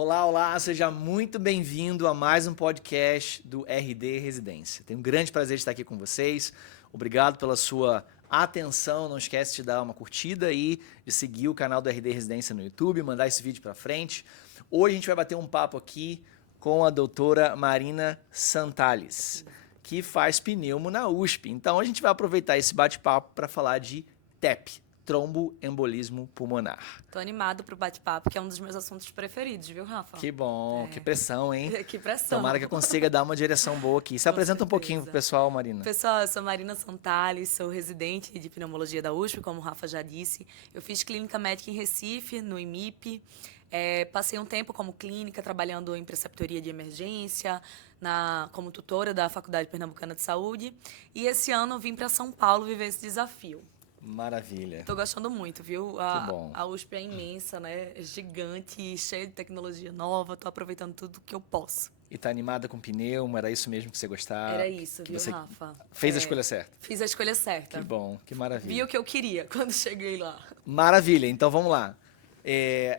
Olá, olá, seja muito bem-vindo a mais um podcast do RD Residência. Tenho um grande prazer de estar aqui com vocês. Obrigado pela sua atenção. Não esquece de dar uma curtida e de seguir o canal do RD Residência no YouTube, mandar esse vídeo para frente. Hoje a gente vai bater um papo aqui com a doutora Marina Santales, que faz pneumo na USP. Então a gente vai aproveitar esse bate-papo para falar de TEP, tromboembolismo pulmonar. Tô animado pro bate-papo, que é um dos meus assuntos preferidos, viu, Rafa? Que bom, que pressão, hein? Que pressão. Tomara que eu consiga dar uma direção boa aqui. Se apresenta um pouquinho pro pessoal, Marina. Pessoal, eu sou Marina Santales, sou residente de pneumologia da USP, como o Rafa já disse. Eu fiz clínica médica em Recife, no IMIP. Passei um tempo como clínica, trabalhando em preceptoria de emergência, como tutora da Faculdade Pernambucana de Saúde. E esse ano eu vim para São Paulo viver esse desafio. Maravilha. Tô gostando muito, viu? Que bom. A USP é imensa, né? É gigante, cheia de tecnologia nova. Tô aproveitando tudo que eu posso. E tá animada com pneumo? Era isso mesmo que você gostava? Era isso, viu, você Rafa? Fez a escolha certa? Fiz a escolha certa. Que bom, que maravilha. Vi o que eu queria quando cheguei lá. Maravilha, então vamos lá.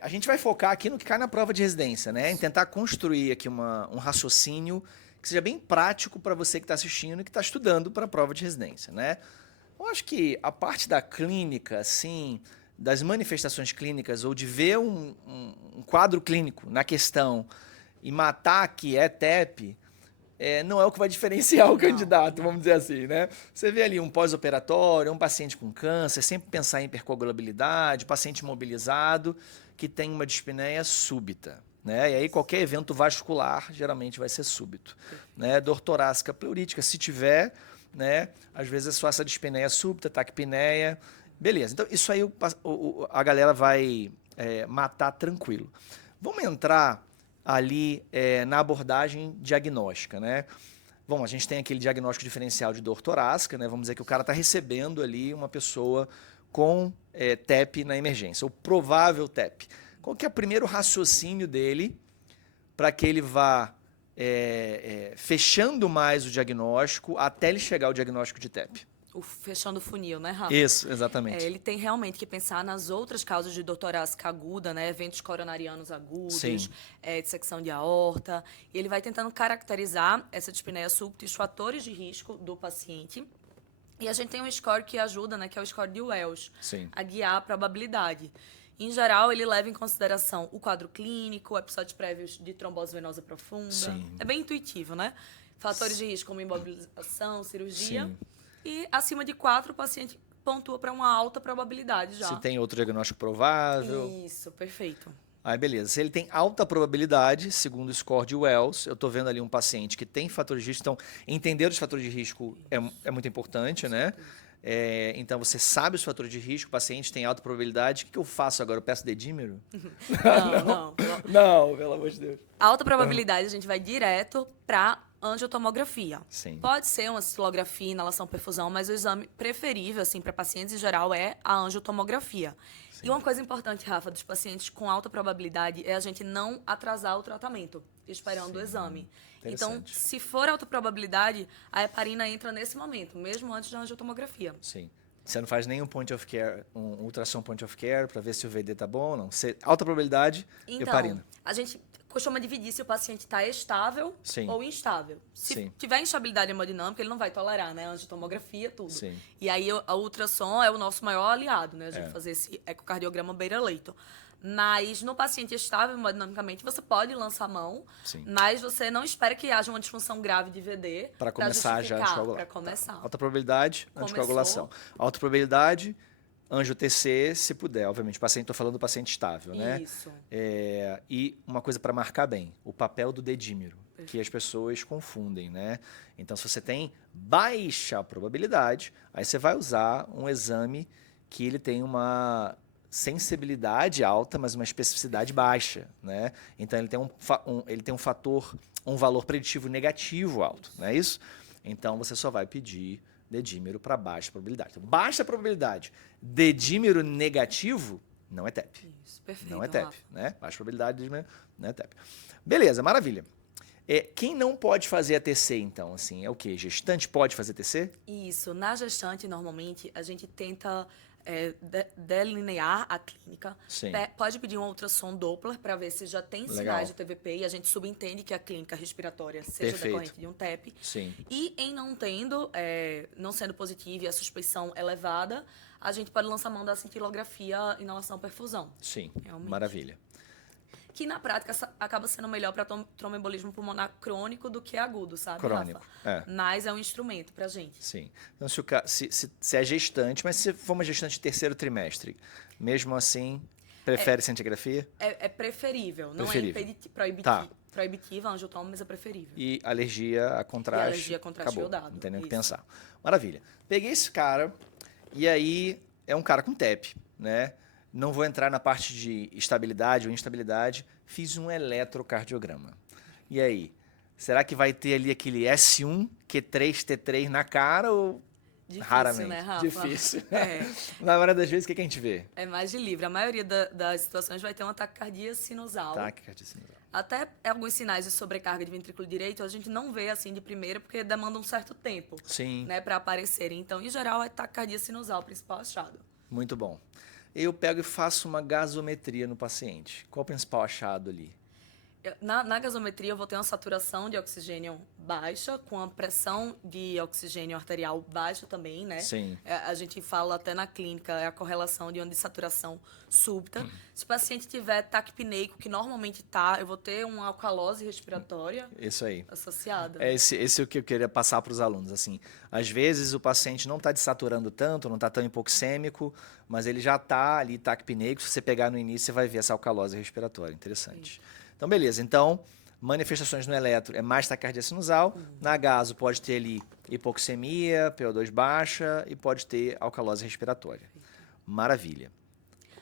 A gente vai focar aqui no que cai na prova de residência, né? Em tentar construir aqui um raciocínio que seja bem prático para você que está assistindo e que está estudando para a prova de residência, né? Eu acho que a parte da clínica, assim, das manifestações clínicas, ou de ver um quadro clínico na questão e matar que é TEP, não é o que vai diferenciar o candidato, vamos dizer assim, né? Você vê ali um pós-operatório, um paciente com câncer, sempre pensar em hipercoagulabilidade, paciente imobilizado, que tem uma dispneia súbita, né? E aí qualquer evento vascular geralmente vai ser súbito, né? Dor torácica pleurítica, se tiver, né? Às vezes é só essa dispneia súbita, taquipneia, beleza. Então isso aí a galera vai matar tranquilo. Vamos entrar ali na abordagem diagnóstica, né? Bom, a gente tem aquele diagnóstico diferencial de dor torácica, né? Vamos dizer que o cara está recebendo ali uma pessoa com TEP na emergência, ou provável TEP. Qual que é o primeiro raciocínio dele para que ele vá fechando mais o diagnóstico até ele chegar ao diagnóstico de TEP? Fechando o funil, né, Rafa? Isso, exatamente. Ele tem realmente que pensar nas outras causas de dor torácica aguda, né? Eventos coronarianos agudos, dissecção de aorta. E ele vai tentando caracterizar essa dispneia súbita e os fatores de risco do paciente. E a gente tem um score que ajuda, né? Que é o score de Wells, a guiar a probabilidade. Em geral, ele leva em consideração o quadro clínico, episódios prévios de trombose venosa profunda. Sim. É bem intuitivo, né? Fatores de risco como imobilização, cirurgia. Sim. E acima de 4, o paciente pontua para uma alta probabilidade já. Se tem outro diagnóstico provável. Isso, perfeito. Aí, beleza. Se ele tem alta probabilidade, segundo o score de Wells, eu estou vendo ali um paciente que tem fatores de risco. Então, entender os fatores de risco é muito importante, né? Então, você sabe os fatores de risco, o paciente tem alta probabilidade. O que eu faço agora? Eu peço dedímero? Não, pelo amor de Deus. Alta probabilidade, a gente vai direto para angiotomografia. Sim. Pode ser uma cistolografia, inalação, perfusão, mas o exame preferível, assim, para pacientes em geral, é a angiotomografia. Sim. E uma coisa importante, Rafa, dos pacientes com alta probabilidade é a gente não atrasar o tratamento, esperando o exame. Então, se for alta probabilidade, a heparina entra nesse momento, mesmo antes da angiotomografia. Sim. Você não faz nenhum point of care, um ultrassom point of care, para ver se o VD tá bom ou não. Alta probabilidade, heparina. A gente costuma dividir se o paciente está estável ou instável. Se tiver instabilidade hemodinâmica, ele não vai tolerar, né? Angiotomografia, tudo. Sim. E aí, a ultrassom é o nosso maior aliado, né? A gente fazer esse ecocardiograma beira-leito. Mas no paciente estável hemodinamicamente, você pode lançar a mão, mas você não espera que haja uma disfunção grave de VD para começar já a anticoagular. Para começar. Alta probabilidade, anticoagulação. Alta probabilidade, angio-TC, se puder. Obviamente, estou falando do paciente estável, né? Isso. E uma coisa para marcar bem, o papel do dedímero, que as pessoas confundem, né? Então, se você tem baixa probabilidade, aí você vai usar um exame que ele tem uma sensibilidade alta, mas uma especificidade baixa, né? Então, ele tem um valor preditivo negativo alto, não é isso? Então, você só vai pedir dedímero para baixa probabilidade. Então, baixa probabilidade, dedímero negativo, não é TEP. Isso, perfeito. Não é TEP, né? Baixa probabilidade, dedímero não é TEP. Beleza, maravilha. Quem não pode fazer a TC, então, assim, é o quê? Gestante pode fazer TC? Isso. Na gestante, normalmente, a gente tenta delinear a clínica. Sim. Pode pedir um ultrassom Doppler para ver se já tem Legal. sinais de TVP e a gente subentende que a clínica respiratória seja Perfeito. decorrente de um TEP. Sim. E em não sendo positivo e a suspeição elevada, a gente pode lançar mão da cintilografia, inalação, perfusão. Sim, Realmente. maravilha. Que na prática acaba sendo melhor para tromboembolismo pulmonar crônico do que agudo, sabe, Crônico, Rafa? Mas é um instrumento pra gente. Sim. Então, se é gestante, mas se for uma gestante de terceiro trimestre, mesmo assim, prefere cintigrafia? É preferível, não Preferível. é proibitiva, a angiotomo, mas é preferível. E alergia a contraste. E alergia a contraste acabou. iodado. Não tem nem o que Isso. pensar. Maravilha. Peguei esse cara, e aí é um cara com TEP, né? Não vou entrar na parte de estabilidade ou instabilidade. Fiz um eletrocardiograma. E aí? Será que vai ter ali aquele S1, Q3, T3 na cara ou Difícil, raramente? né, Rafa? Difícil. É. Na maioria das vezes, o que a gente vê? É mais de livre. A maioria das situações vai ter um ataque cardíaco sinusal. Taquicardia sinusal. Até alguns sinais de sobrecarga de ventrículo direito a gente não vê assim de primeira porque demanda um certo tempo, Sim. né, para aparecerem. Então, em geral, é taquicardia sinusal o principal achado. Muito bom. Eu pego e faço uma gasometria no paciente. Qual o principal achado ali? Na gasometria, eu vou ter uma saturação de oxigênio baixa, com a pressão de oxigênio arterial baixa também, né? Sim. A gente fala até na clínica, é a correlação de onde saturação súbita. Se o paciente tiver taquipneico, que normalmente eu vou ter uma alcalose respiratória Isso aí. associada. Esse é o que eu queria passar para os alunos. Assim, às vezes o paciente não está desaturando tanto, não está tão hipoxêmico, mas ele já está ali taquipneico. Se você pegar no início, você vai ver essa alcalose respiratória. Interessante. Sim. Então, beleza. Então, manifestações no eletro é mais taquicardia sinusal. Na gaso pode ter ali hipoxemia, PO2 baixa e pode ter alcalose respiratória. Maravilha.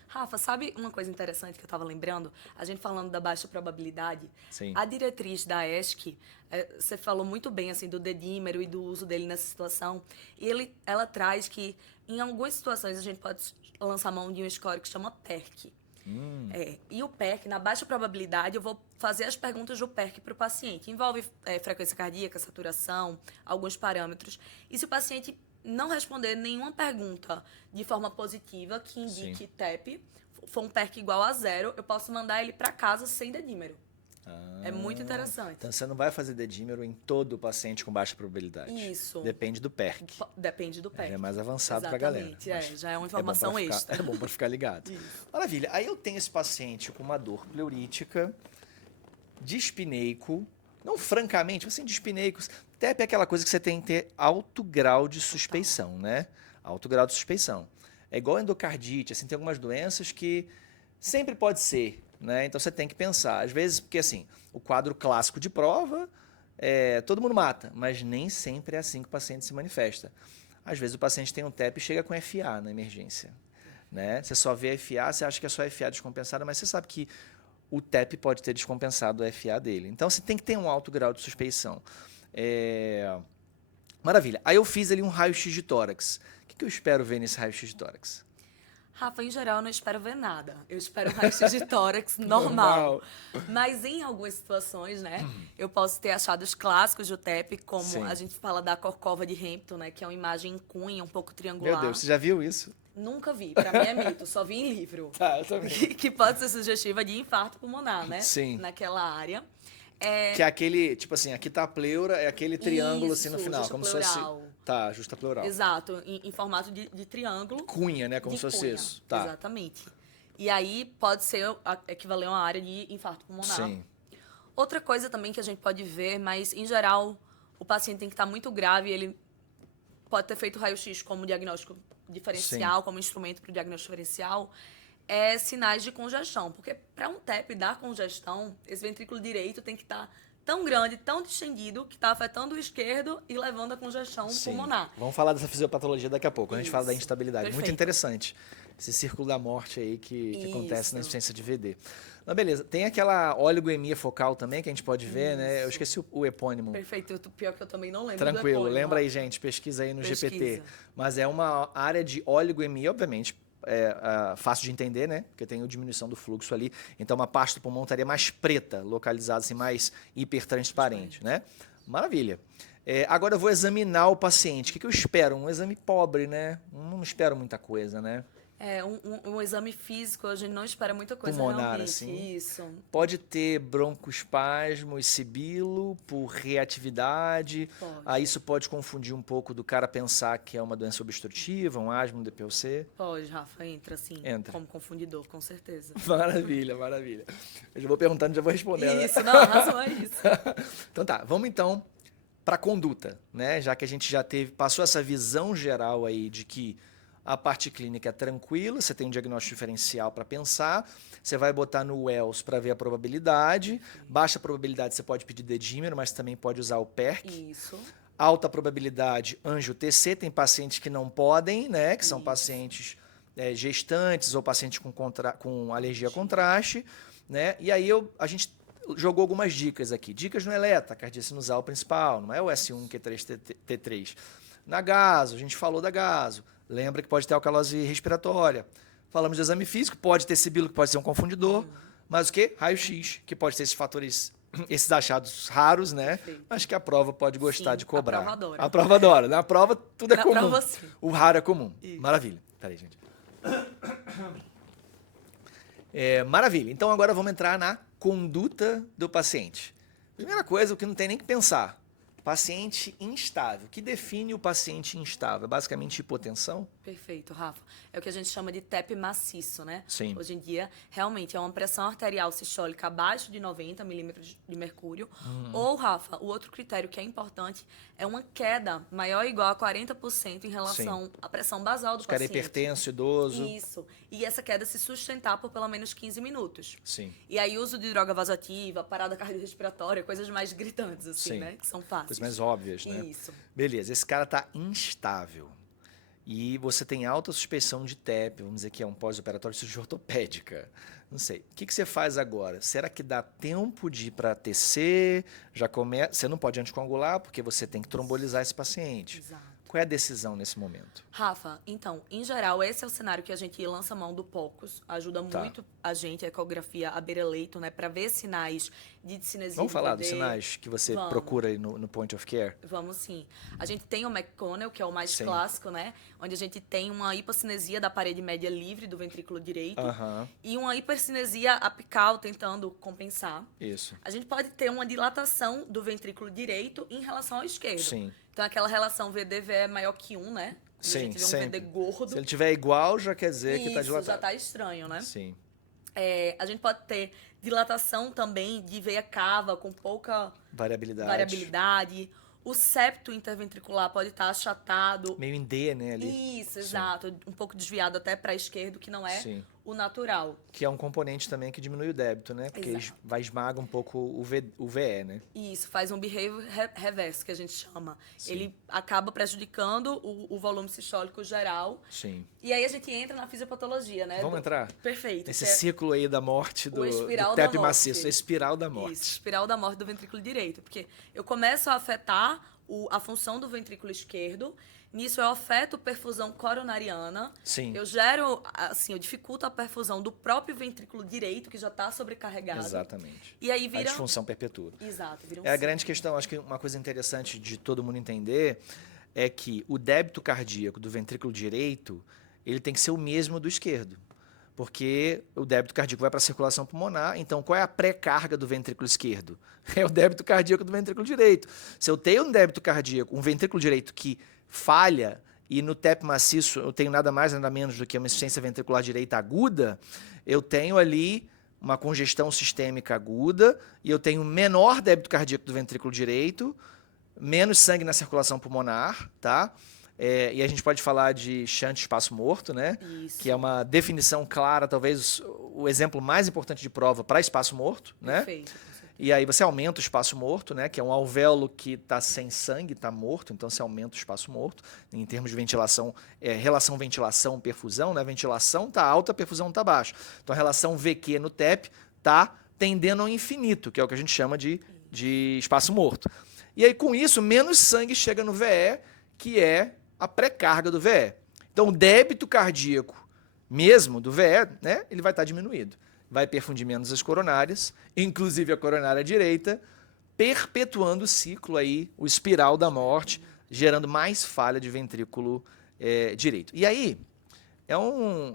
Rafa, sabe uma coisa interessante que eu estava lembrando? A gente falando da baixa probabilidade. Sim. A diretriz da ESC, você falou muito bem assim do dedímero e do uso dele nessa situação. E ela traz que, em algumas situações, a gente pode lançar mão de um score que chama PERC. E o PERC, na baixa probabilidade, eu vou fazer as perguntas do PERC para o paciente. Envolve frequência cardíaca, saturação, alguns parâmetros. E se o paciente não responder nenhuma pergunta de forma positiva que indique Sim. TEP, for um PERC igual a 0, eu posso mandar ele para casa sem dedímero. É muito interessante. Então, você não vai fazer dedímero em todo paciente com baixa probabilidade. Isso. Depende do PERC. Depende do PERC. É mais avançado para a galera. Exatamente, já é uma informação extra. É bom para ficar ligado. Maravilha. Aí eu tenho esse paciente com uma dor pleurítica, dispineico, não francamente, mas assim, dispineicos. TEP é aquela coisa que você tem que ter alto grau de suspeição, né? Alto grau de suspeição. É igual endocardite, assim, tem algumas doenças que sempre pode ser, né? Então você tem que pensar. Às vezes, porque assim, o quadro clássico de prova, todo mundo mata, mas nem sempre é assim que o paciente se manifesta. Às vezes o paciente tem um TEP e chega com FA na emergência, né? Você só vê FA, você acha que é só FA descompensada, mas você sabe que o TEP pode ter descompensado o FA dele. Então você tem que ter um alto grau de suspeição. Maravilha. Aí eu fiz ali um raio-x de tórax. O que eu espero ver nesse raio-x de tórax? Rafa, em geral, eu não espero ver nada. Eu espero um raio-x de tórax normal. Mas em algumas situações, né, eu posso ter achados clássicos do TEP, como Sim. a gente fala da corcova de Hampton, né, que é uma imagem em cunha, um pouco triangular. Meu Deus, você já viu isso? Nunca vi. Pra mim é mito, só vi em livro. Tá, eu também. Que pode ser sugestiva de infarto pulmonar, né? Sim. Naquela área. Que é aquele, tipo assim, aqui tá a pleura, é aquele triângulo assim no Isso, final. Como se fosse. justapleural. Tá, justa pleural. Exato, em formato de triângulo. Cunha, né? Como de se fosse cunha. isso. Tá. Exatamente. E aí pode ser equivalente a uma área de infarto pulmonar. Sim. Outra coisa também que a gente pode ver, mas em geral o paciente tem que estar muito grave, ele pode ter feito raio-x como diagnóstico diferencial, como instrumento para o diagnóstico diferencial, sinais de congestão. Porque para um TEP dar congestão, esse ventrículo direito tem que estar tão grande, tão distendido, que está afetando o esquerdo e levando a congestão pulmonar. Vamos falar dessa fisiopatologia daqui a pouco, quando a gente fala da Isso. instabilidade. Perfeito. Muito interessante. Esse círculo da morte aí que acontece na Isso. insuficiência de VD. Mas beleza, tem aquela oligoemia focal também que a gente pode ver, né? Eu esqueci o epônimo. Perfeito. Pior que eu também não lembro do Tranquilo, epônimo. lembra aí, gente, pesquisa aí no Pesquisa. GPT. Mas é uma área de oligoemia, obviamente, fácil de entender, né? Porque tem a diminuição do fluxo ali. Então, uma parte do pulmão estaria mais preta, localizada assim, mais hipertransparente, né? Maravilha. Agora eu vou examinar o paciente. O que eu espero? Um exame pobre, né? Não espero muita coisa, né? Um exame físico, a gente não espera muita coisa Pulmonar, realmente. assim. Isso. Pode ter broncoespasmo e sibilo por reatividade. Pode. Isso pode confundir um pouco do cara pensar que é uma doença obstrutiva, um asma, um DPOC. Pode, Rafa, entra assim, Entra. como confundidor, com certeza. Maravilha, maravilha. Eu já vou perguntando, já vou respondendo. Isso, não, razão é isso. Então tá, vamos então para a conduta, né? Já que a gente já passou essa visão geral aí de que a parte clínica é tranquila, você tem um diagnóstico diferencial para pensar, você vai botar no Wells para ver a probabilidade, baixa probabilidade você pode pedir dedímero, mas também pode usar o PERC. Isso. Alta probabilidade, angio-TC, tem pacientes que não podem, né? Que são pacientes gestantes ou pacientes com alergia a contraste, né? E aí a gente jogou algumas dicas aqui. Dicas no ELETA, cardia sinusal principal, não é o S1, Q3, T3. Na gaso, a gente falou da gaso. Lembra que pode ter alcalose respiratória. Falamos de exame físico, pode ter sibilo, que pode ser um confundidor. Mas o quê? Raio-X, que pode ter esses fatores, esses achados raros, né? Perfeito. Mas que a prova pode gostar Sim, de cobrar. a prova adora. A prova adora. Na prova, tudo é Na comum. prova, sim. O raro é comum. Isso. Maravilha. Peraí, gente. Maravilha. Então agora vamos entrar na conduta do paciente. Primeira coisa, o que não tem nem que pensar. Paciente instável. O que define o paciente instável? É basicamente hipotensão? Perfeito, Rafa. É o que a gente chama de TEP maciço, né? Sim. Hoje em dia, realmente, é uma pressão arterial sistólica abaixo de 90 milímetros de mercúrio. Ou, Rafa, o outro critério que é importante é uma queda maior ou igual a 40% em relação à pressão basal do O cara é paciente. hipertenso, idoso. Isso. E essa queda se sustentar por pelo menos 15 minutos. Sim. E aí, uso de droga vasoativa, parada cardiorrespiratória, coisas mais gritantes, assim, Sim. né? Que são fáceis. Coisas mais óbvias, né? Isso. Beleza, esse cara tá instável. E você tem alta suspeição de TEP, vamos dizer que é um pós-operatório de cirurgia ortopédica. Não sei. O que você faz agora? Será que dá tempo de ir para TC? Você não pode anticoagular porque você tem que trombolizar esse paciente. Exato. Qual é a decisão nesse momento? Rafa, então, em geral, esse é o cenário que a gente lança mão do POCUS. Ajuda muito a gente, a ecografia à beira-leito, né? Para ver sinais de cinesia. Vamos falar do dos sinais que você Vamos. procura aí no point of care? Vamos sim. A gente tem o McConnell, que é o mais Sim. clássico, né? Onde a gente tem uma hipocinesia da parede média livre do ventrículo direito. E uma hipercinesia apical tentando compensar. Isso. A gente pode ter uma dilatação do ventrículo direito em relação ao esquerdo. Sim. Então, aquela relação VD-VE é maior que 1, né? Quando Sim, a gente vê um sempre. VD gordo. Se ele tiver igual, já quer dizer que está Isso, dilatado. já tá estranho, né? Sim. A gente pode ter dilatação também de veia cava com pouca variabilidade. O septo interventricular pode estar achatado. Meio em D, né? Ali. Isso, exato. Um pouco desviado até para a esquerda, que não é Sim. o natural. Que é um componente também que diminui o débito, né? Porque Exato. vai esmaga um pouco o VE, né? Isso, faz um behavior reverse, que a gente chama. Sim. Ele acaba prejudicando o volume sistólico geral. Sim. E aí a gente entra na fisiopatologia, né? Vamos entrar? Perfeito. Esse que é ciclo aí da morte do espiral TEP da morte. maciço, a espiral da morte. Isso, espiral da morte do ventrículo direito. Porque eu começo a afetar a função do ventrículo esquerdo. Nisso eu afeto perfusão coronariana. Sim. Eu gero, assim, eu dificulto a perfusão do próprio ventrículo direito, que já está sobrecarregado. Exatamente. E aí A vira... disfunção perpetua. Exato, vira um É a ciclo. grande questão, acho que uma coisa interessante de todo mundo entender é que o débito cardíaco do ventrículo direito, ele tem que ser o mesmo do esquerdo. Porque o débito cardíaco vai para a circulação pulmonar, então qual é a pré-carga do ventrículo esquerdo? É o débito cardíaco do ventrículo direito. Se eu tenho um débito cardíaco, um ventrículo direito que falha, e no TEP maciço eu tenho nada mais, nada menos do que uma insuficiência ventricular direita aguda, eu tenho ali uma congestão sistêmica aguda, e eu tenho menor débito cardíaco do ventrículo direito, menos sangue na circulação pulmonar, tá? E a gente pode falar de shunt espaço morto, né? Isso. Que é uma definição clara, talvez o exemplo mais importante de prova para espaço morto, né? Perfeito. Com certeza. E aí você aumenta o espaço morto, né? Que é um alvéolo que está sem sangue, está morto, então você aumenta o espaço morto. Em termos de ventilação, relação ventilação-perfusão, né? Ventilação está alta, perfusão está baixa. Então a relação VQ no TEP está tendendo ao infinito, que é o que a gente chama de espaço morto. E aí com isso, menos sangue chega no VE, que é a pré-carga do VE. Então o débito cardíaco mesmo do VE, né? Ele vai estar diminuído. Vai perfundir menos as coronárias, inclusive a coronária direita, perpetuando o ciclo aí, o espiral da morte, gerando mais falha de ventrículo direito. E aí,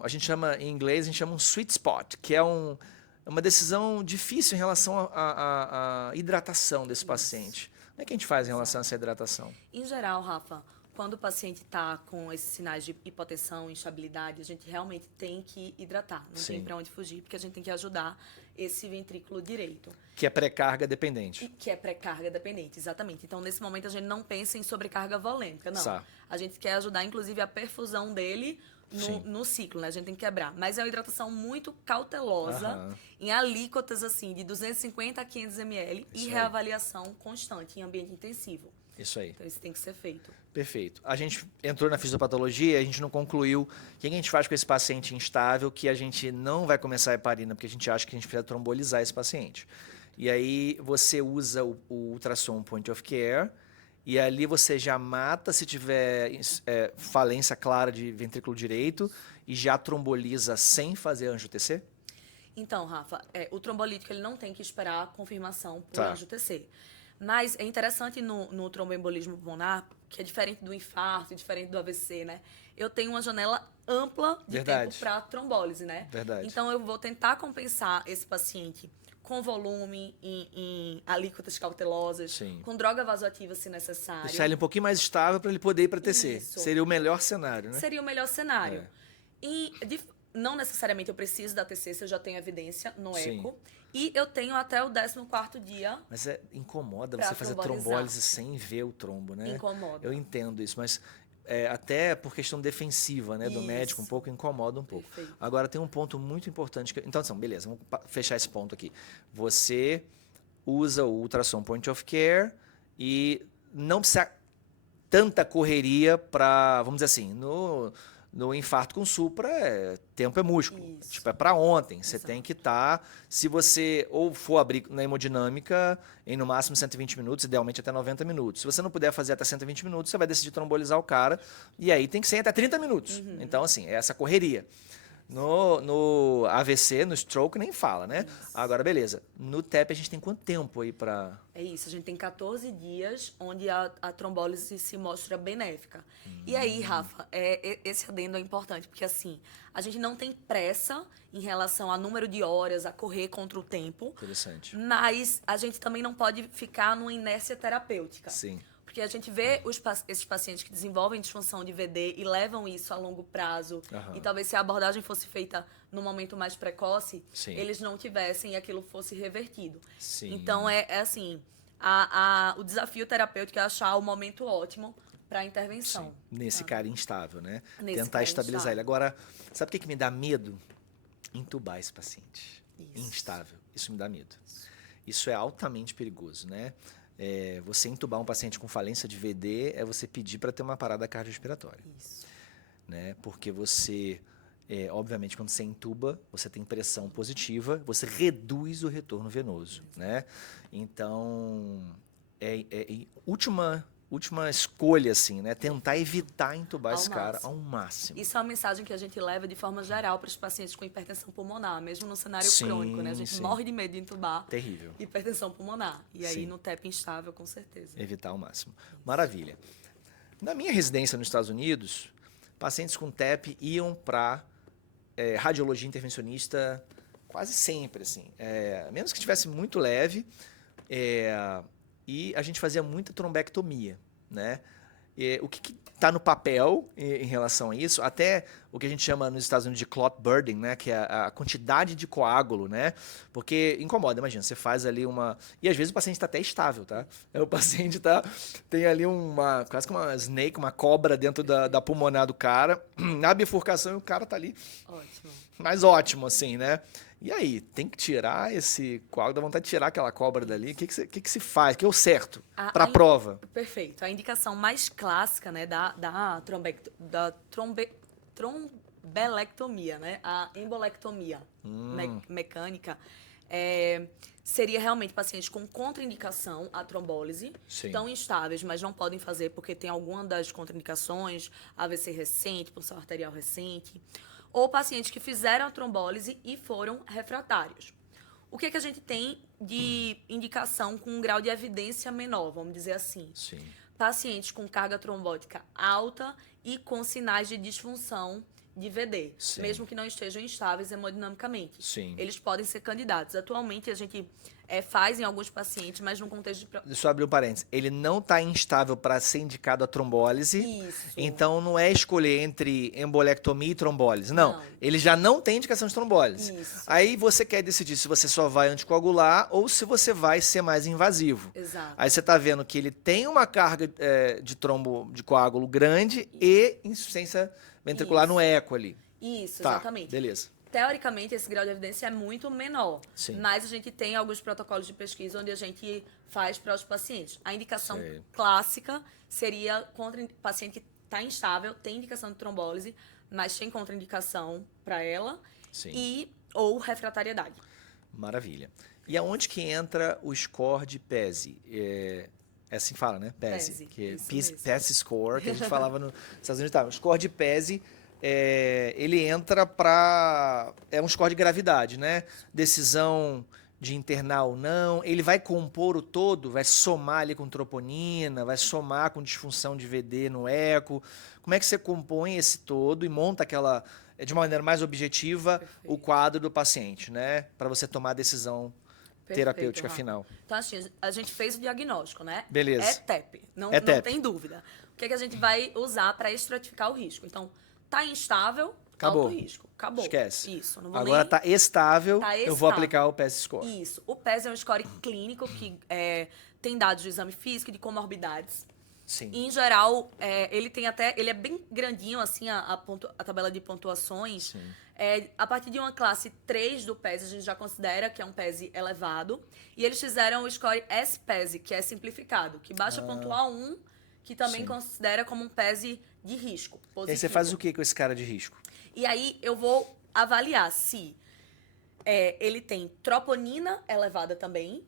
a gente chama, em inglês, a gente chama um sweet spot, que é uma decisão difícil em relação à hidratação desse paciente. Como é que a gente faz em relação a essa hidratação? Em geral, Rafa, quando o paciente está com esses sinais de hipotensão, instabilidade, a gente realmente tem que hidratar. Não tem para onde fugir, porque a gente tem que ajudar esse ventrículo direito. Que é pré-carga dependente. Que é pré-carga dependente, exatamente. Então, nesse momento, a gente não pensa em sobrecarga volêmica, não. Tá. A gente quer ajudar, inclusive, a perfusão dele no ciclo, né? A gente tem que quebrar. Mas é uma hidratação muito cautelosa, em alíquotas, assim, de 250 a 500 ml e reavaliação constante em ambiente intensivo. Isso aí. Então, isso tem que ser feito. Perfeito. A gente entrou na fisiopatologia, a gente não concluiu o que a gente faz com esse paciente instável, que a gente não vai começar a heparina, porque a gente acha que a gente precisa trombolizar esse paciente. E aí você usa o ultrassom point of care, e ali você já mata se tiver falência clara de ventrículo direito e já tromboliza sem fazer angio-TC? Então, Rafa, o trombolítico ele não tem que esperar a confirmação por angio-TC. Mas é interessante no tromboembolismo pulmonar, que é diferente do infarto, diferente do AVC, né? Eu tenho uma janela ampla de tempo para trombólise, né? Verdade. Então, eu vou tentar compensar esse paciente com volume, em alíquotas cautelosas, com droga vasoativa, se necessário. Deixar ele um pouquinho mais estável para ele poder ir para TC. Isso. Seria o melhor cenário, né? Seria o melhor cenário. E não necessariamente eu preciso da TC se eu já tenho evidência no eco. E eu tenho até o 14º dia. Mas incomoda você fazer trombólise sem ver o trombo, né? Incomoda. Eu entendo isso, mas até por questão defensiva, né, do médico, um pouco incomoda um pouco. Perfeito. Agora tem um ponto muito importante. Então, beleza, vamos fechar esse ponto aqui. Você usa o ultrassom point of care e não precisa tanta correria para, vamos dizer assim, no infarto com supra, tempo é músculo. Isso. Tipo, é para ontem. Você tem que estar... Se você ou for abrir na hemodinâmica, em no máximo 120 minutos, idealmente até 90 minutos. Se você não puder fazer até 120 minutos, você vai decidir trombolizar o cara. E aí tem que ser até 30 minutos. Então, assim, é essa correria. No AVC, no stroke, nem fala, né? Isso. Agora, beleza. No TEP, a gente tem quanto tempo aí para... É isso, a gente tem 14 dias onde a trombólise se mostra benéfica. E aí, Rafa, esse adendo é importante, porque assim, a gente não tem pressa em relação a número de horas, a correr contra o tempo. Interessante. Mas a gente também não pode ficar numa inércia terapêutica. Sim. Porque a gente vê esses pacientes que desenvolvem disfunção de VD e levam isso a longo prazo. E talvez se a abordagem fosse feita no momento mais precoce, eles não tivessem e aquilo fosse revertido. Sim. Então, assim, o desafio terapêutico é achar o momento ótimo para a intervenção. Sim. Nesse cara instável, né? Nesse Tentar estabilizar ele. Agora, sabe o que me dá medo? Entubar esse paciente. Isso. Instável. Isso me dá medo. Isso é altamente perigoso, né? Você entubar um paciente com falência de VD é você pedir para ter uma parada cardiorrespiratória. Isso. Né? Porque você, obviamente, quando você entuba, você tem pressão positiva, você reduz o retorno venoso. Né? Então, última escolha, assim, né? Tentar evitar entubar esse cara ao máximo. Isso é uma mensagem que a gente leva de forma geral para os pacientes com hipertensão pulmonar, mesmo no cenário crônico, né? A gente morre de medo de entubar. Terrível. Hipertensão pulmonar. E aí no TEP instável, com certeza. Evitar ao máximo. Maravilha. Na minha residência nos Estados Unidos, pacientes com TEP iam para radiologia intervencionista quase sempre, assim. A menos que estivesse muito leve. E a gente fazia muita trombectomia, né? O que está no papel em relação a isso? Até o que a gente chama nos Estados Unidos de clot burden, né? Que é a quantidade de coágulo, né? Porque incomoda, imagina, você faz ali uma... E às vezes o paciente está até estável, tá? O paciente tem ali quase que uma snake, uma cobra dentro da pulmonar do cara, na bifurcação, e o cara tá ali. Ótimo. Mas ótimo, assim, né? E aí, tem que tirar esse coágulo, dá vontade de tirar aquela cobra dali. O que se faz? O que é o certo para a prova? Perfeito. A indicação mais clássica, né, da trombelectomia, né, a embolectomia mecânica, seria realmente pacientes com contraindicação à trombólise, tão instáveis, mas não podem fazer porque tem alguma das contraindicações, AVC recente, punção arterial recente, ou pacientes que fizeram a trombólise e foram refratários. O que é que a gente tem de indicação com um grau de evidência menor, vamos dizer assim? Sim. Pacientes com carga trombótica alta e com sinais de disfunção de VD, Sim. mesmo que não estejam instáveis hemodinamicamente. Sim. Eles podem ser candidatos. Atualmente, a gente faz em alguns pacientes, mas num contexto de... Deixa eu abrir um parênteses. Ele não está instável para ser indicado a trombólise. Isso. Então, não é escolher entre embolectomia e trombólise. Não. Ele já não tem indicação de trombólise. Isso. Aí você quer decidir se você só vai anticoagular ou se você vai ser mais invasivo. Exato. Aí você está vendo que ele tem uma carga de coágulo grande e insuficiência ventricular no eco ali. Isso, Tá, exatamente. beleza. Teoricamente, esse grau de evidência é muito menor. Sim. Mas a gente tem alguns protocolos de pesquisa onde a gente faz para os pacientes. A indicação Sei. clássica seria contra paciente que está instável, tem indicação de trombólise, mas tem contraindicação para ela. Sim. Ou refratariedade. Maravilha. E aonde que entra o score de PESI? É assim que fala, né? PESI. Que é isso PESI Score, que a gente falava nos Estados Unidos. Tá, o score de PESI, ele entra para... É um score de gravidade, né? Decisão de internar ou não. Ele vai compor o todo, vai somar ali com troponina, vai somar com disfunção de VD no eco. Como é que você compõe esse todo e monta aquela... de uma maneira mais objetiva, o quadro do paciente, né? Para você tomar a decisão terapêutica final. Então, assim, a gente fez o diagnóstico, né? Beleza. É TEP, não tem dúvida. O que é que a gente vai usar para estratificar o risco? Então, tá instável, Acabou. alto risco. Acabou. Esquece. Isso. Não vou Agora tá estável, eu vou aplicar o PESI Score. Isso. O PESI é um score clínico que tem dados de exame físico e de comorbidades. Sim. E, em geral, ele tem até... Ele é bem grandinho, assim, a tabela de pontuações. Sim. A partir de uma classe 3 do PESI, a gente já considera que é um PESI elevado. E eles fizeram o score S-PESI, que é simplificado, que baixa pontuar 1, que também considera como um PESI de risco positivo. E aí você faz o que com esse cara de risco? E aí eu vou avaliar se ele tem troponina elevada também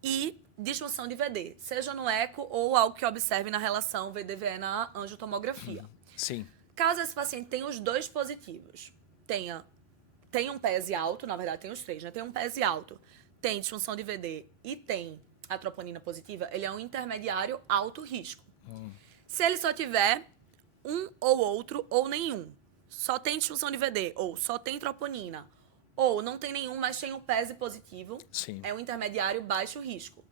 e disfunção de VD, seja no eco ou algo que observe na relação VD-VE na angiotomografia. Sim. Caso esse paciente tenha os dois positivos, tem um PESI alto, na verdade tem os 3, né? Tem um PESI alto, tem disfunção de VD e tem a troponina positiva, ele é um intermediário alto risco. Se ele só tiver um ou outro ou nenhum, só tem disfunção de VD ou só tem troponina, ou não tem nenhum, mas tem um PESI positivo, Sim. é um intermediário baixo risco.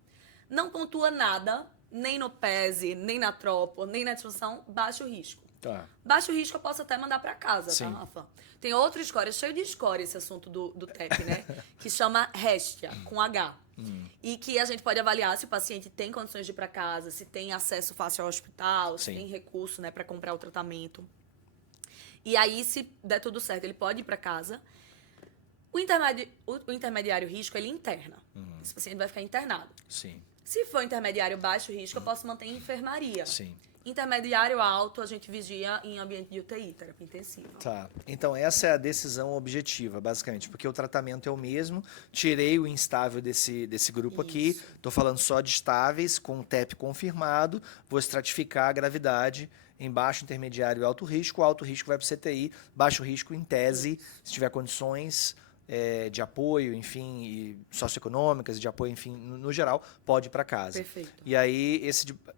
Não pontua nada, nem no PESI, nem na tropo, nem na disfunção, baixo risco. Tá. Baixo risco eu posso até mandar para casa, Sim. tá, Rafa? Tem outro score, é cheio de score esse assunto do TEP, né? Que chama RESTIA, com H. E que a gente pode avaliar se o paciente tem condições de ir para casa, se tem acesso fácil ao hospital, se Sim. tem recurso, né, para comprar o tratamento. E aí, se der tudo certo, ele pode ir para casa. O intermediário risco, ele interna. Esse paciente vai ficar internado. Sim. Se for intermediário baixo risco, eu posso manter em enfermaria. Sim. Intermediário alto, a gente vigia em ambiente de UTI, terapia intensiva. Tá. Então, essa é a decisão objetiva, basicamente, porque o tratamento é o mesmo. Tirei o instável desse grupo aqui. Estou falando só de estáveis, com o TEP confirmado. Vou estratificar a gravidade em baixo, intermediário e alto risco. O alto risco vai para o CTI, baixo risco em tese, se tiver condições de apoio, enfim, e socioeconômicas, de apoio, enfim, no geral, pode ir para casa. Perfeito. E aí,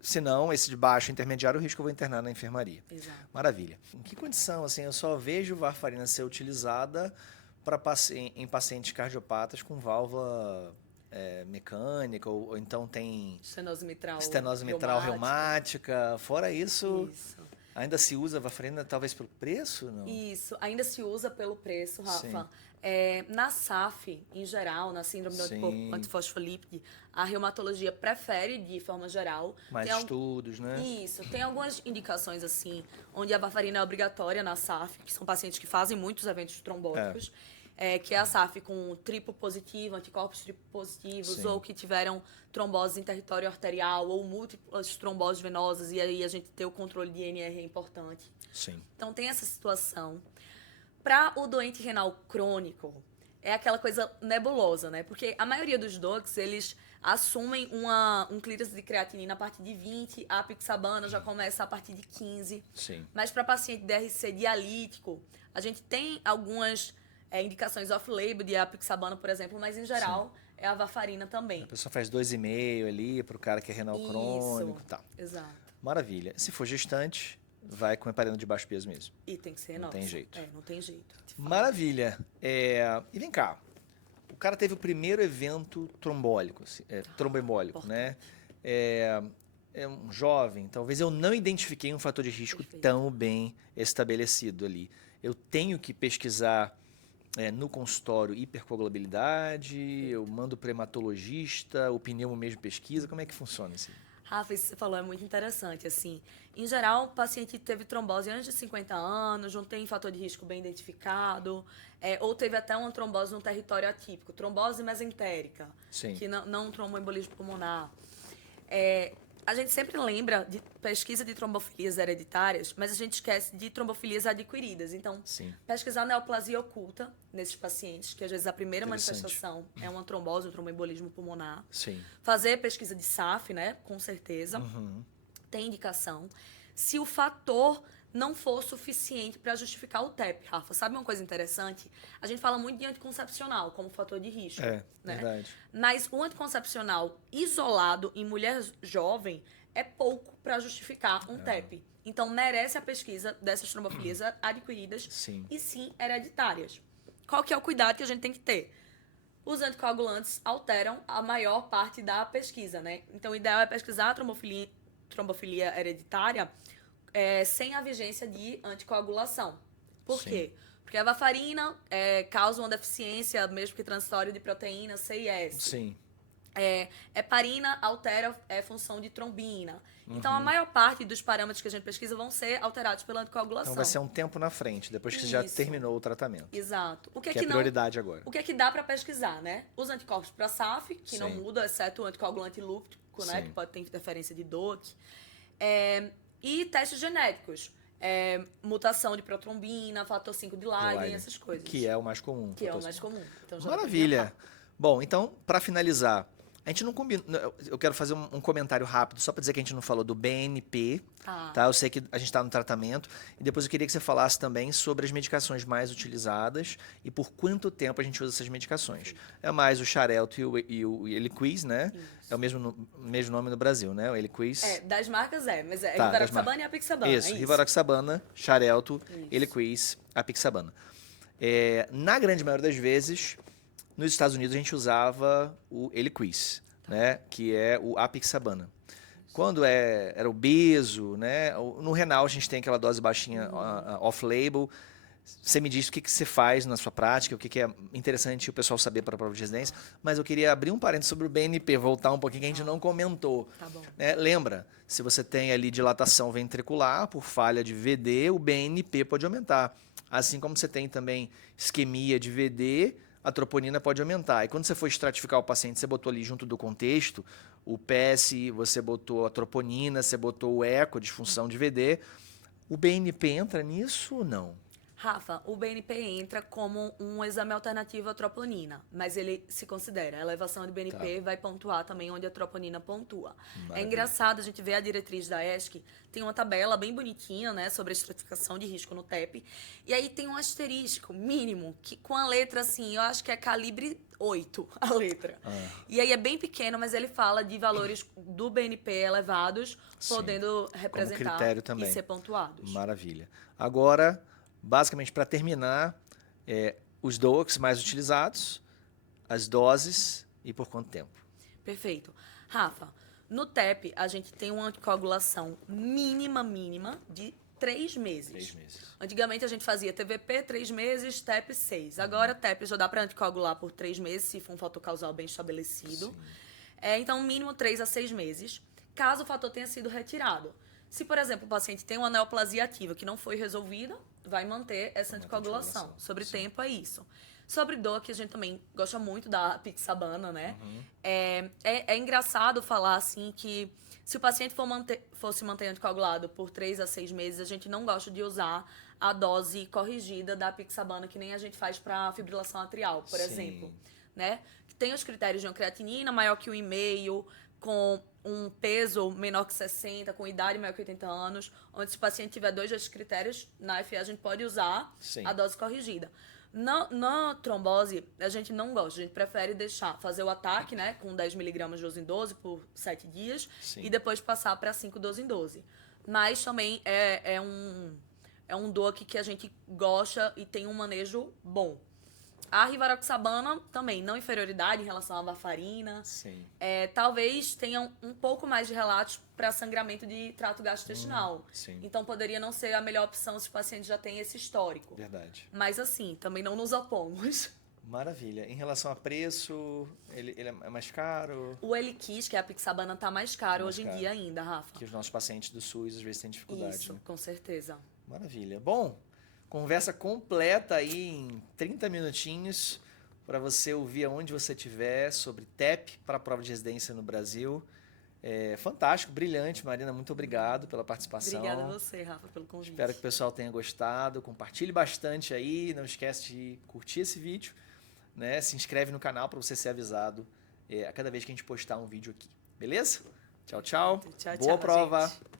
se não, esse de baixo, intermediário, o risco eu vou internar na enfermaria. Exato. Maravilha. Em que condição, assim, eu só vejo varfarina ser utilizada em pacientes cardiopatas com válvula mecânica, ou então tem Estenose mitral reumática. Fora isso, Isso. ainda se usa varfarina talvez pelo preço? Não? Isso. Ainda se usa pelo preço, Rafa. Sim. Na SAF, em geral, na síndrome do Sim. anticorpo antifosfolípide, a reumatologia prefere, de forma geral. Mais Tem estudos, né? Isso. Tem algumas indicações, assim, onde a varfarina é obrigatória na SAF, que são pacientes que fazem muitos eventos trombóticos. Que é a SAF com triplo positivo, anticorpos triplo positivos, Sim. ou que tiveram tromboses em território arterial, ou múltiplas tromboses venosas, e aí a gente ter o controle de NR é importante. Sim. Então tem essa situação. Para o doente renal crônico, é aquela coisa nebulosa, né? Porque a maioria dos docs, eles assumem um clearance de creatinina a partir de 20, a apixabana já começa a partir de 15. Sim. Mas para paciente DRC dialítico, a gente tem algumas indicações off-label de apixabana, por exemplo, mas em geral é a varfarina também. A pessoa faz 2,5 ali para o cara que é renal crônico e tal. Exato. Maravilha. Se for gestante, vai com heparina de baixo peso mesmo. E tem que ser, não tem jeito. Não tem jeito. Maravilha. E vem cá. O cara teve o primeiro evento trombólico, tromboembólico, né? É um jovem, talvez eu não identifiquei um fator de risco tão bem estabelecido ali. Eu tenho que pesquisar no consultório hipercoagulabilidade, eu mando para o hematologista, o pneumo mesmo pesquisa, como é que funciona isso? Rafa, isso que você falou é muito interessante. Assim, em geral, o paciente teve trombose antes de 50 anos, não tem fator de risco bem identificado, ou teve até uma trombose num território atípico, trombose mesentérica, que não um tromboembolismo pulmonar. A gente sempre lembra de pesquisa de trombofilias hereditárias, mas a gente esquece de trombofilias adquiridas. Então, pesquisar neoplasia oculta nesses pacientes, que às vezes a primeira manifestação é uma trombose, um tromboembolismo pulmonar. Fazer pesquisa de SAF, né? Com certeza. Tem indicação. Se o fator não for suficiente para justificar o TEP, Rafa. Sabe uma coisa interessante? A gente fala muito de anticoncepcional como fator de risco. Né? Verdade. Mas o anticoncepcional isolado em mulher jovem é pouco para justificar um TEP. Então, merece a pesquisa dessas trombofilias adquiridas e sim hereditárias. Qual que é o cuidado que a gente tem que ter? Os anticoagulantes alteram a maior parte da pesquisa, né? Então, o ideal é pesquisar a trombofilia hereditária sem a vigência de anticoagulação. Por quê? Porque a varfarina causa uma deficiência, mesmo que transitória, de proteína C e S. Heparina altera a função de trombina. Então, a maior parte dos parâmetros que a gente pesquisa vão ser alterados pela anticoagulação. Então, vai ser um tempo na frente, depois que você já terminou o tratamento. Exato. O que é prioridade agora. O que é que dá para pesquisar, né? Os anticorpos para SAF, que não muda, exceto o anticoagulante lúpico, né? Que pode ter interferência de DOAC. E testes genéticos. Mutação de protrombina, fator 5 de Leiden, essas coisas. Que é o mais comum. Que é o mais comum. Então, maravilha. Bom, então, para finalizar, a gente não combina. Eu quero fazer um comentário rápido, só para dizer que a gente não falou do BNP. Tá? Eu sei que a gente está no tratamento. E depois eu queria que você falasse também sobre as medicações mais utilizadas e por quanto tempo a gente usa essas medicações. É mais o Xarelto e o Eliquis, né? Isso. É o mesmo nome no Brasil, né? O Eliquis. Das marcas mas é Rivaroxabana e Apixabana. Isso, Rivaroxabana, Xarelto, Eliquis, Apixabana. Na grande maioria das vezes, nos Estados Unidos a gente usava o Eliquis, né? Que é o Apixabana. Quando era obeso, né? No renal a gente tem aquela dose baixinha off-label. Você me diz o que você faz na sua prática, o que é interessante o pessoal saber para a prova de residência. Mas eu queria abrir um parênteses sobre o BNP, voltar um pouquinho que a gente não comentou. Tá bom. Lembra, se você tem ali dilatação ventricular por falha de VD, o BNP pode aumentar. Assim como você tem também isquemia de VD, a troponina pode aumentar. E quando você for estratificar o paciente, você botou ali junto do contexto, o PS, você botou a troponina, você botou o eco, disfunção de VD. O BNP entra nisso ou não? Rafa, o BNP entra como um exame alternativo à troponina, mas ele se considera. A elevação de BNP vai pontuar também onde a troponina pontua. Maravilha. É engraçado, a gente vê a diretriz da ESC, tem uma tabela bem bonitinha, né, sobre a estratificação de risco no TEP, e aí tem um asterisco mínimo, que com a letra, assim, eu acho que é calibre 8, a letra. E aí é bem pequeno, mas ele fala de valores do BNP elevados, podendo representar e ser pontuados. Maravilha. Agora, basicamente, para terminar, os DOACs mais utilizados, as doses e por quanto tempo. Perfeito. Rafa, no TEP, a gente tem uma anticoagulação mínima de 3 meses. 3 meses. Antigamente, a gente fazia TVP 3 meses, TEP 6. Agora, TEP já dá para anticoagular por 3 meses, se for um fator causal bem estabelecido. Então, mínimo 3 a 6 meses, caso o fator tenha sido retirado. Se, por exemplo, o paciente tem uma neoplasia ativa que não foi resolvida, vai manter essa anticoagulação. Sobre tempo é isso. Sobre DOAC, a gente também gosta muito da apixabana, né? É engraçado falar, assim, que se o paciente fosse manter anticoagulado por 3 a 6 meses, a gente não gosta de usar a dose corrigida da apixabana, que nem a gente faz para fibrilação atrial, por exemplo. Né? Tem os critérios de uma creatinina maior que 1,5, com um peso menor que 60, com idade maior que 80 anos, onde se o paciente tiver 2 desses critérios, na FA a gente pode usar a dose corrigida. Na trombose, a gente não gosta, a gente prefere fazer o ataque, né, com 10 miligramas de 12 em 12 por 7 dias Sim. e depois passar para 5 12 em 12. Mas também é um DOAC que a gente gosta e tem um manejo bom. A rivaroxabana também, não inferioridade em relação à varfarina. Sim. Talvez tenha um pouco mais de relatos para sangramento de trato gastrointestinal. Sim. Então poderia não ser a melhor opção se o paciente já tem esse histórico. Verdade. Mas assim, também não nos opomos. Maravilha. Em relação a preço, ele é mais caro? O Eliquis, que é a Pixabana, tá mais caro hoje em dia ainda, Rafa. Que os nossos pacientes do SUS às vezes têm dificuldade. Isso, né? com certeza. Maravilha. Bom, conversa completa aí em 30 minutinhos para você ouvir aonde você estiver sobre TEP para a prova de residência no Brasil. Fantástico, brilhante, Marina. Muito obrigado pela participação. Obrigada a você, Rafa, pelo convite. Espero que o pessoal tenha gostado. Compartilhe bastante aí. Não esquece de curtir esse vídeo, né? Se inscreve no canal para você ser avisado a cada vez que a gente postar um vídeo aqui. Beleza? Tchau, tchau. Tchau, Boa tchau, prova. gente.